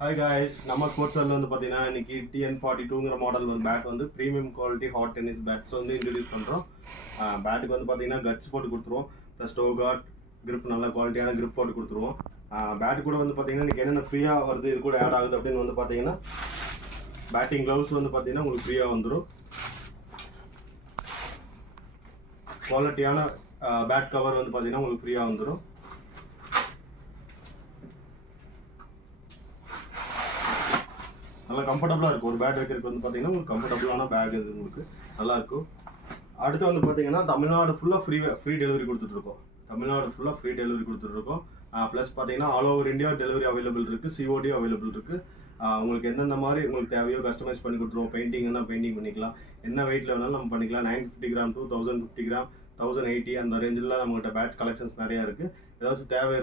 Hi guys, நம்ம sports வேர்ல்ட்ல வந்து பாத்தீங்கன்னா இன்னைக்கு TN42ங்கற மாடல் வந்து பேட் வந்து premium quality hard tennis bats வந்து இன்ட்ரோ듀ce பண்றோம். பேட்டுக்கு வந்து பாத்தீங்கன்னா கட்ஸ் போட்டு கொடுத்துருவோம். ப்ளஸ் டோ கார்ட் கிரிப் நல்ல குவாலிட்டியான கிரிப் போட்டு கொடுத்துருவோம். பேட் கூட வந்து பாத்தீங்கன்னா இன்னைக்கு என்னென்ன ஃப்ரீயா வருது இது கூட ஆட் ஆகுது அப்படின்னு வந்து பாத்தீங்கன்னா பேட்டிங் கிளவுஸ் வந்து பாத்தீங்கன்னா உங்களுக்கு ஃப்ரீயா வந்துடும். குவாலிட்டியான பேட் கவர் வந்து பாத்தீங்கன்னா உங்களுக்கு ஃப்ரீயா வந்துடும். நல்லா கம்ஃபர்டபுளாக இருக்கும். ஒரு பேட் வைக்கிறதுக்கு வந்து பார்த்தீங்கன்னா உங்களுக்கு கம்ஃபர்டபுளான பேக் இது உங்களுக்கு நல்லா இருக்கும். அடுத்து வந்து பார்த்தீங்கன்னா தமிழ்நாடு ஃபுல்லாக ஃப்ரீ டெலிவரி கொடுத்துட்ருக்கோம். தமிழ்நாடு ஃபுல்லாக ஃப்ரீ டெலிவரி கொடுத்துட்ருக்கோம். ப்ளஸ் பார்த்தீங்கன்னா all over India delivery available இருக்குது, சிஓடி அவைலபிள் இருக்குது. உங்களுக்கு எந்தெந்த மாதிரி உங்களுக்கு தேவையோ கஸ்டமைஸ் பண்ணி கொடுத்துருவோம். பெயிண்டிங்னா பெயிண்டிங் பண்ணிக்கலாம், என்ன வெயிட்டில் வேணாலும் நம்ம பண்ணிக்கலாம். 950 கிராம் to 1050 கிராம் 1080 அந்த ரேஞ்சில் நம்மகிட்ட பேட்ஸ் கலெக்ஷன்ஸ் நிறையா இருக்குது. ஏதாச்சும் தேவை